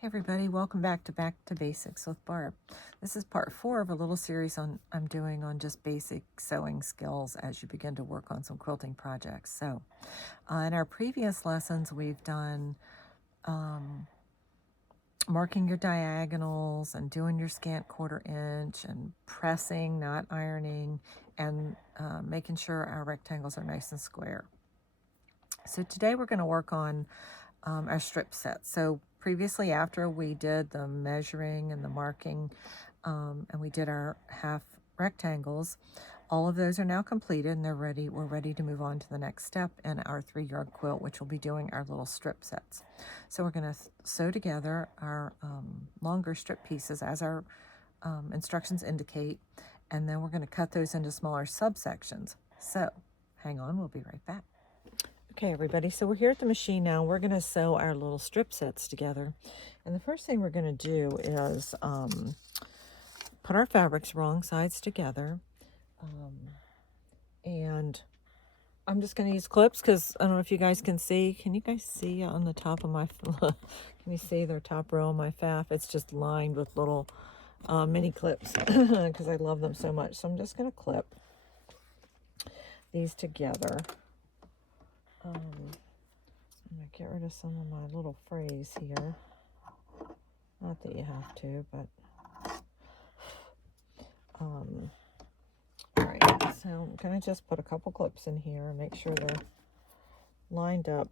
Hey everybody, welcome back to Basics with Barb. This is part 4 of a little series I'm doing on just basic sewing skills as you begin to work on some quilting projects. So, in our previous lessons, we've done marking your diagonals and doing your scant 1/4 inch and pressing, not ironing, and making sure our rectangles are nice and square. So today we're going to work on our strip set. So previously, after we did the measuring and the marking, and we did our half rectangles, all of those are now completed and we're ready to move on to the next step in our 3-yard quilt, which will be doing our little strip sets. So we're going to sew together our longer strip pieces as our instructions indicate, and then we're going to cut those into smaller subsections. So hang on, we'll be right back. Okay, everybody, so we're here at the machine now. We're going to sew our little strip sets together. And the first thing we're going to do is put our fabrics wrong sides together. And I'm just going to use clips because I don't know if you guys can see. Can you guys see on the top of my, can you see the top row of my faff? It's just lined with little mini clips because I love them so much. So I'm just going to clip these together. I'm going to get rid of some of my little frays here. Not that you have to, but alright, so I'm going to just put a couple clips in here and make sure they're lined up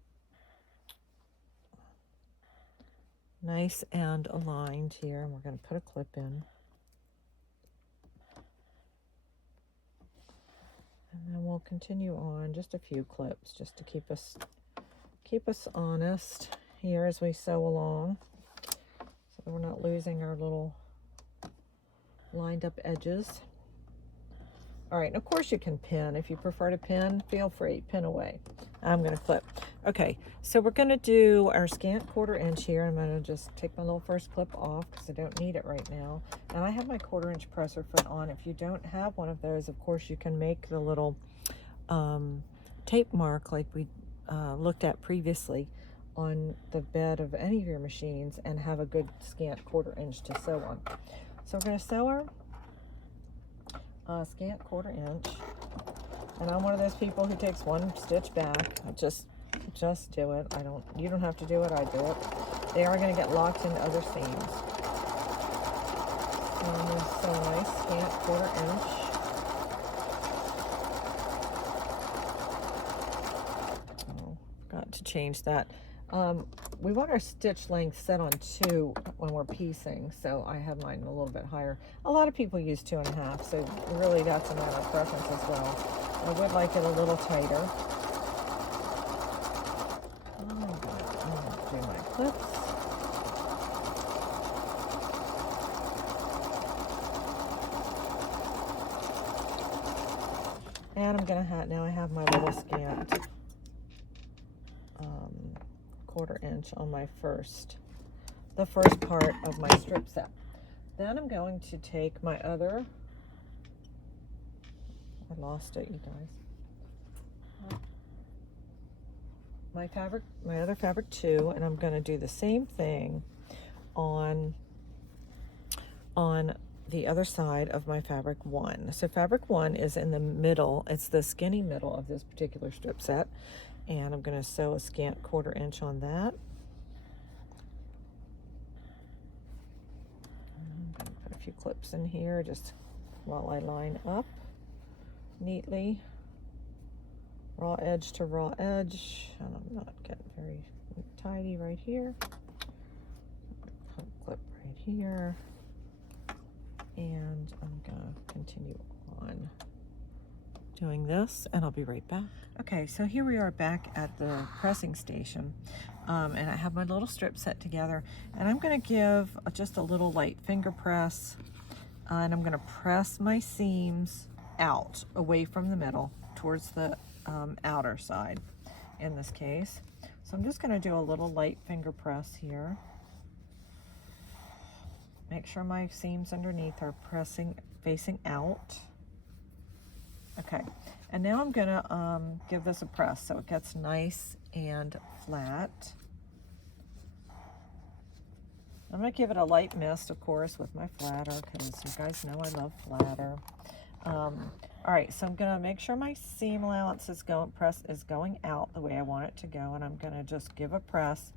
nice and aligned here. And we're going to put a clip in. And then we'll continue on just a few clips just to keep us honest here as we sew along, so that we're not losing our little lined up edges. All right, and of course you can pin. If you prefer to pin, feel free, pin away. I'm going to clip. Okay, so we're going to do our scant 1/4 inch here. I'm going to just take my little first clip off because I don't need it right now. And I have my 1/4 inch presser foot on. If you don't have one of those, of course you can make the little tape mark like we looked at previously on the bed of any of your machines and have a good scant 1/4 inch to sew on. So we're going to sew our scant 1/4 inch, and I'm one of those people who takes one stitch back. Just do it. You don't have to do it, I do it. They are going to get locked into other seams. So I'm going to sew a nice scant 1/4 inch. Oh, forgot to change that. We want our stitch length set on 2 when we're piecing, so I have mine a little bit higher. A lot of people use 2.5, so really that's a matter of preference as well. I would like it a little tighter. I'm going to do my clips. And I'm going to now I have my little scant 1/4 inch on my the first part of my strip set. Then I'm going to take my other, I lost it, you guys. My other fabric 2, and I'm going to do the same thing on the other side of my fabric 1. So fabric 1 is in the middle. It's the skinny middle of this particular strip set. And I'm going to sew a scant 1/4 inch on that. I'm going to put a few clips in here just while I line up neatly. Raw edge to raw edge. And I'm not getting very tidy right here. Put a clip right here. And I'm going to continue on doing this, and I'll be right back. Okay, so here we are back at the pressing station, and I have my little strip set together, and I'm going to give just a little light finger press, and I'm going to press my seams out away from the middle towards the outer side in this case. So I'm just going to do a little light finger press here. Make sure my seams underneath are facing out. Okay, and now I'm gonna give this a press so it gets nice and flat. I'm going to give it a light mist, of course, with my flatter, because you guys know I love flatter. All right, so I'm going to make sure my seam allowance is going out the way I want it to go, and I'm going to just give a press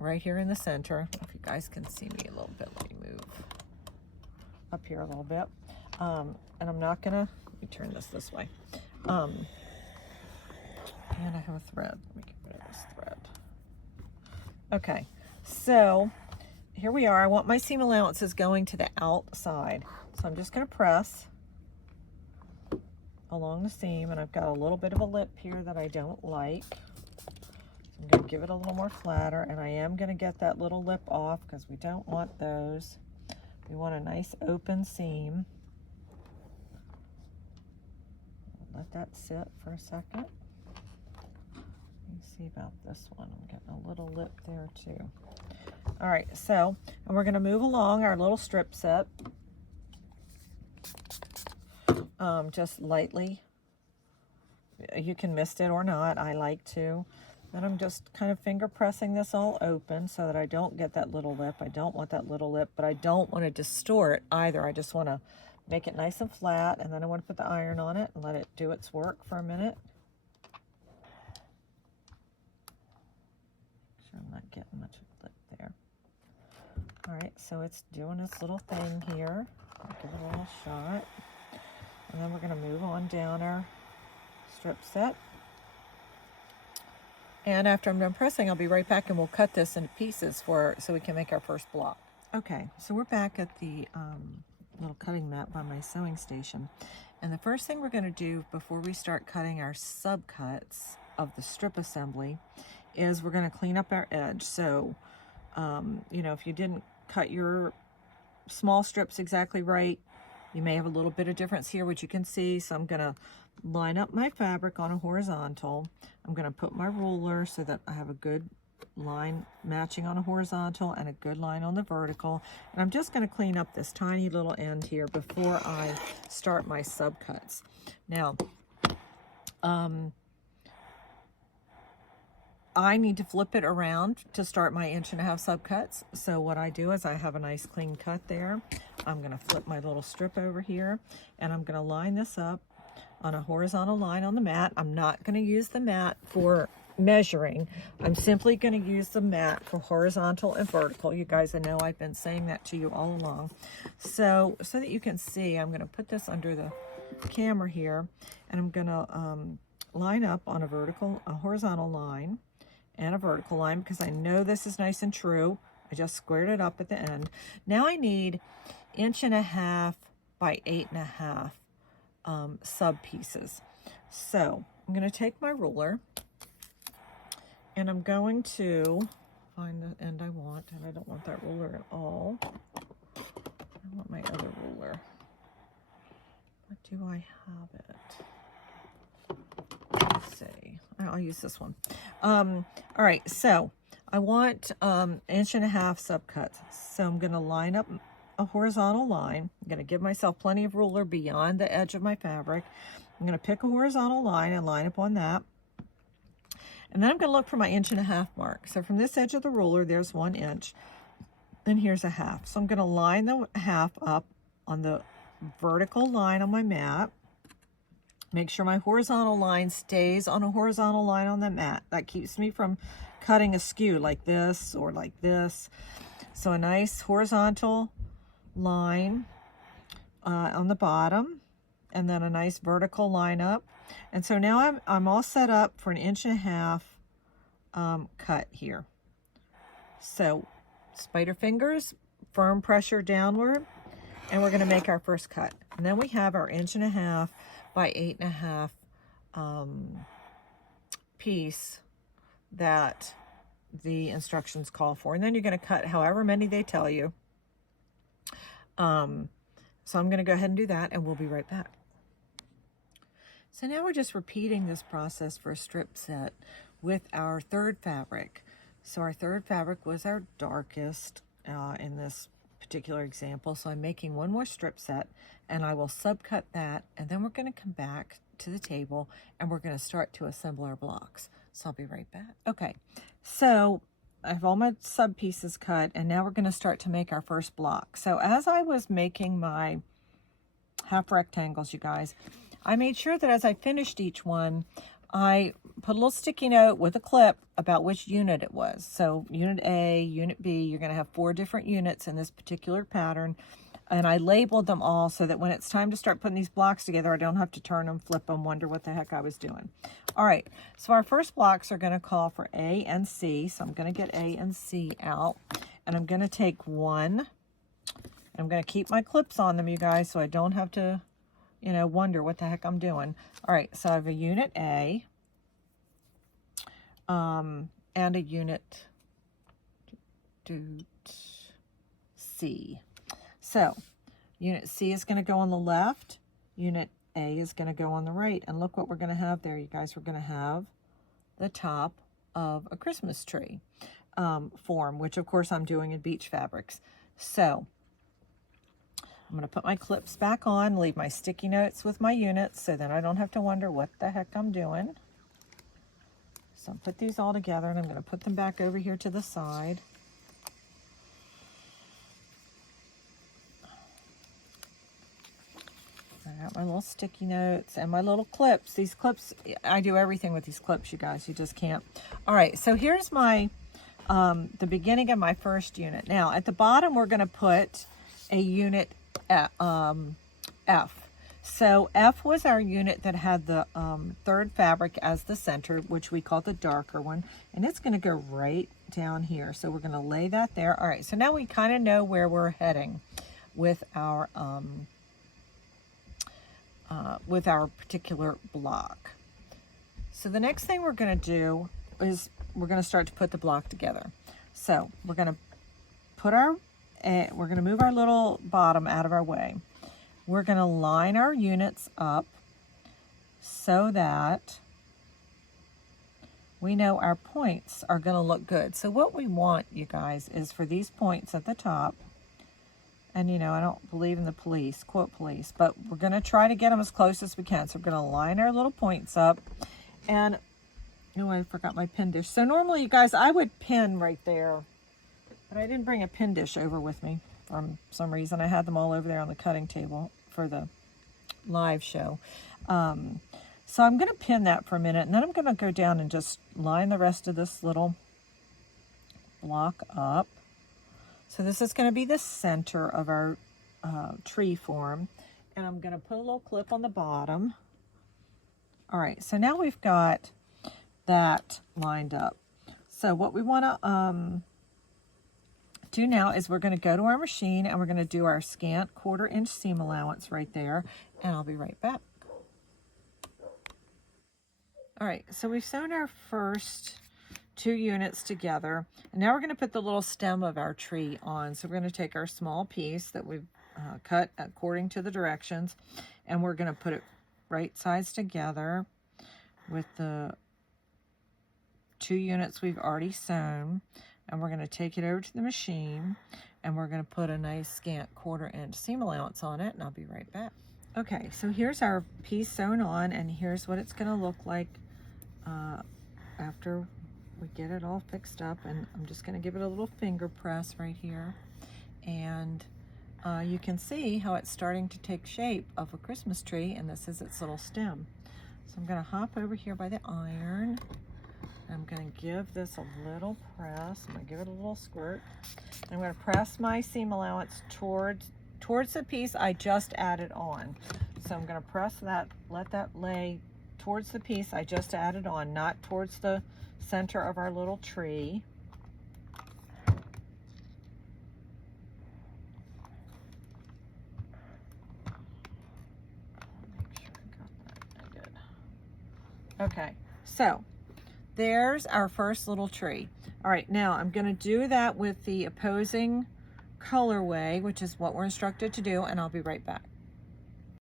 right here in the center. If you guys can see me a little bit, let me move up here a little bit. And I'm not going to, let me turn this way. And I have a thread. Let me get rid of this thread. Okay, so here we are. I want my seam allowances going to the outside. So I'm just going to press along the seam, and I've got a little bit of a lip here that I don't like. So I'm going to give it a little more flatter, and I am going to get that little lip off because we don't want those. We want a nice open seam. Let that sit for a second. Let me see about this one. I'm getting a little lip there too. All right, so, and we're going to move along our little strip set. Just lightly. You can mist it or not. I like to. And I'm just kind of finger pressing this all open so that I don't get that little lip. I don't want that little lip, but I don't want to distort either. I just want to make it nice and flat, and then I want to put the iron on it and let it do its work for a minute. Sure I'm not getting much of a lip there. All right, so it's doing its little thing here. I'll give it a little shot. And then we're going to move on down our strip set. And after I'm done pressing, I'll be right back and we'll cut this into pieces so we can make our first block. Okay, so we're back at the little cutting mat by my sewing station. And the first thing we're going to do before we start cutting our subcuts of the strip assembly is we're going to clean up our edge. So, you know, if you didn't cut your small strips exactly right, you may have a little bit of difference here, which you can see. So I'm going to line up my fabric on a horizontal. I'm going to put my ruler so that I have a good line matching on a horizontal and a good line on the vertical. And I'm just going to clean up this tiny little end here before I start my subcuts. Now, I need to flip it around to start my 1.5 inch subcuts. So what I do is I have a nice clean cut there. I'm going to flip my little strip over here, and I'm going to line this up on a horizontal line on the mat. I'm not going to use the mat for measuring. I'm simply going to use the mat for horizontal and vertical. You guys, I know I've been saying that to you all along. So that you can see, I'm going to put this under the camera here, and I'm going to line up on a horizontal line and a vertical line, because I know this is nice and true. I just squared it up at the end. Now I need 1.5 inch by 8.5 sub pieces. So I'm going to take my ruler, and I'm going to find the end I want, and I don't want that ruler at all. I want my other ruler. What do I have it? Let's see. I'll use this one. All right, so I want 1.5 inch subcuts. So I'm going to line up a horizontal line. I'm going to give myself plenty of ruler beyond the edge of my fabric. I'm going to pick a horizontal line and line up on that. And then I'm going to look for my 1.5 inch mark. So from this edge of the ruler, there's 1 inch. And here's a half. So I'm going to line the half up on the vertical line on my mat. Make sure my horizontal line stays on a horizontal line on the mat. That keeps me from cutting askew like this or like this. So a nice horizontal line on the bottom, and then a nice vertical line up. And so now I'm all set up for 1.5 inch cut here. So spider fingers, firm pressure downward, and we're going to make our first cut. And then we have our 1.5 inch by 8.5 piece that the instructions call for. And then you're going to cut however many they tell you. So I'm going to go ahead and do that, and we'll be right back. So now we're just repeating this process for a strip set with our third fabric. So our third fabric was our darkest in this particular example. So I'm making one more strip set, and I will subcut that, and then we're going to come back to the table and we're going to start to assemble our blocks. So I'll be right back. Okay, so I have all my sub pieces cut, and now we're going to start to make our first block. So as I was making my half rectangles, you guys, I made sure that as I finished each one, I put a little sticky note with a clip about which unit it was. So unit A, unit B, you're going to have 4 different units in this particular pattern. And I labeled them all so that when it's time to start putting these blocks together, I don't have to turn them, flip them, wonder what the heck I was doing. All right, so our first blocks are going to call for A and C. So I'm going to get A and C out, and I'm going to take one. I'm going to keep my clips on them, you guys, so I don't have to, you know, wonder what the heck I'm doing. All right, so I have a unit A and a unit C. So unit C is going to go on the left, unit A is going to go on the right, and look what we're going to have there, you guys. We're going to have the top of a Christmas tree form, which of course I'm doing in beach fabrics. So I'm going to put my clips back on, leave my sticky notes with my units so then I don't have to wonder what the heck I'm doing. So I'll put these all together, and I'm going to put them back over here to the side. I got my little sticky notes and my little clips. These clips, I do everything with these clips, you guys. You just can't. All right, so here's my, the beginning of my first unit. Now, at the bottom, we're going to put a unit F. So F was our unit that had the third fabric as the center, which we call the darker one. And it's going to go right down here. So we're going to lay that there. All right, so now we kind of know where we're heading with our particular block. So the next thing we're going to do is we're going to start to put the block together. So we're going to put our, we're going to move our little bottom out of our way. We're going to line our units up so that we know our points are going to look good. So what we want, you guys, is for these points at the top. And, you know, I don't believe in the police, quote police, but we're going to try to get them as close as we can. So we're going to line our little points up. And, oh, I forgot my pin dish. So normally, you guys, I would pin right there, but I didn't bring a pin dish over with me for some reason. I had them all over there on the cutting table for the live show. So I'm going to pin that for a minute, and then I'm going to go down and just line the rest of this little block up. So this is going to be the center of our tree form. And I'm going to put a little clip on the bottom. All right, so now we've got that lined up. So what we want to do now is we're going to go to our machine, and we're going to do our scant 1/4 inch seam allowance right there. And I'll be right back. All right, so we've sewn our first 2 units together, and now we're going to put the little stem of our tree on. So we're going to take our small piece that we've cut according to the directions, and we're going to put it right sides together with the 2 units we've already sewn, and we're going to take it over to the machine, and we're going to put a nice scant 1/4 inch seam allowance on it, and I'll be right back. Okay, so here's our piece sewn on, and here's what it's going to look like after we get it all fixed up. And I'm just going to give it a little finger press right here, and you can see how it's starting to take shape of a Christmas tree, and this is its little stem. So I'm going to hop over here by the iron. I'm going to give this a little press. I'm going to give it a little squirt. I'm going to press my seam allowance towards the piece I just added on. So I'm going to press that, let that lay towards the piece I just added on, not towards the center of our little tree. Make sure I got that. I did. Okay, so there's our first little tree. All right, now I'm going to do that with the opposing colorway, which is what we're instructed to do, and I'll be right back.